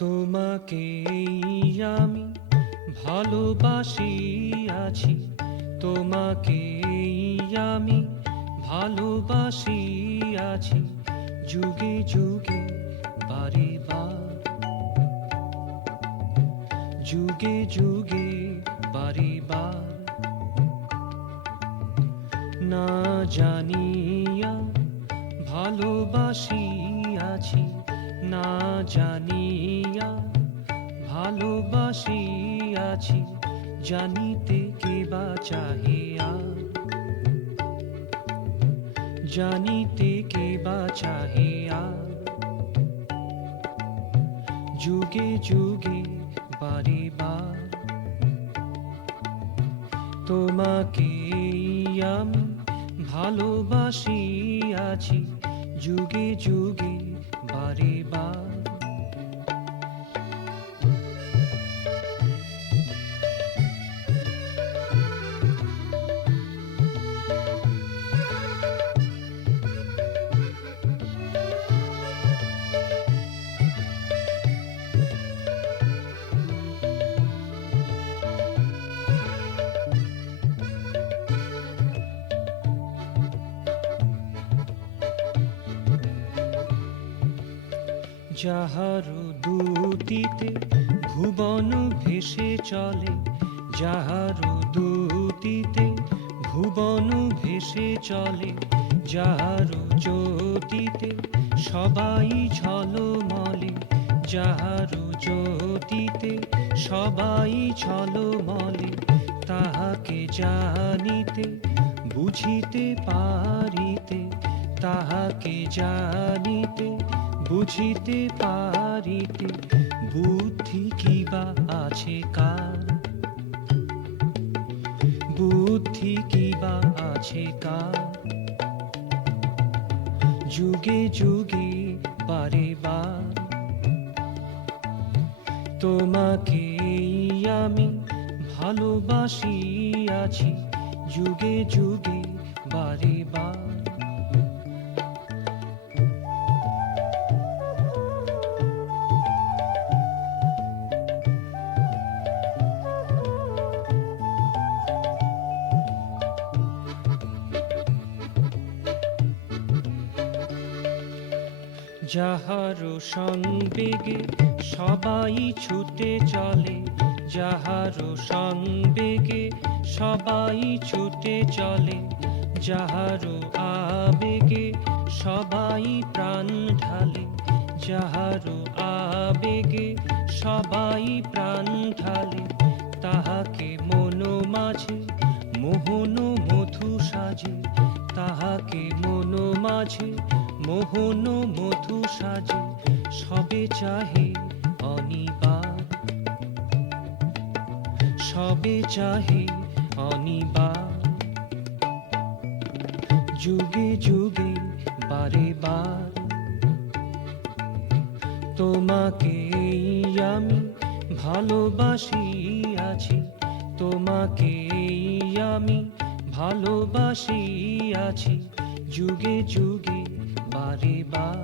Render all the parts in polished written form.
তোমাকেই আমি ভালোবাসি আছি, তোমাকেই আমি ভালোবাসি আছি, যুগে যুগে বারে বার, যুগে যুগে বারে বার। না জানিয়া ভালোবাসি আছি, না জানিয়া ভালোবাসি আছি, জানিতে কে বা চাহে আর, জানিতে কে বা চাহে আর। যুগে যুগে বারে বার তোমাকেই আমি ভালোবাসি আছি, যুগে যুগে বারে বার। যাহার দুতিতে ভুবন ভেসে চলে, যাহার দুতিতে ভুবন ভেসে চলে, যাহার জ্যোতিতে সবাই ঝলমলে, যাহার জ্যোতিতে সবাই ঝলমলে, তাহাকে জানিতে বুঝিতে পারিতে, তাহাকে জানিতে বুঝিতে পারিতে, বুদ্ধি কিবা আছে কার, বুদ্ধি কিবা আছে কার। যুগে যুগে বারে বার তোমাকেই আমি ভালোবাসি আছি, যুগে যুগে বারে বার। যাহার সংবেগে সবাই ছুটে চলে, যাহার সংবেগে সবাই ছুটে চলে, যাহার আবেগে সবাই প্রাণ ঢালে, যাহার আবেগে সবাই প্রাণ ঢালে, তাহাকে মন মাঝে মোহন মধু সাজে, তাহাকে মন মাঝে মোহন মধু সাজে, সবে চাহে অনিবার, সবে চাহে অনিবার। যুগে যুগে বারে বার তোমাকেই আমি ভালোবাসি আছি, তোমাকেই আমি ভালোবাসি আছি, যুগে যুগে বারে বার।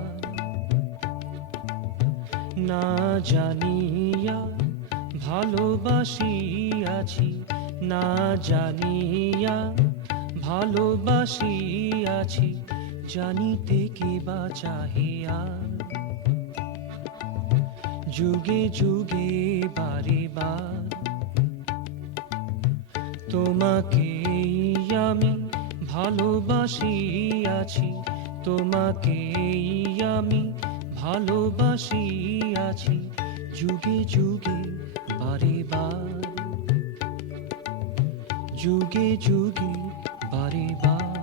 না জানিয়া ভালোবাসি আছি, না জানিয়া ভালোবাসি আছি, জানিতে কে বা চাহে আর। যুগে যুগে বারে বার তোমাকেই আমি ভালোবাসি আছি, তোমাকেই আমি ভালোবাসি আছি, যুগে যুগে বারে বার, যুগে যুগে বারে বার।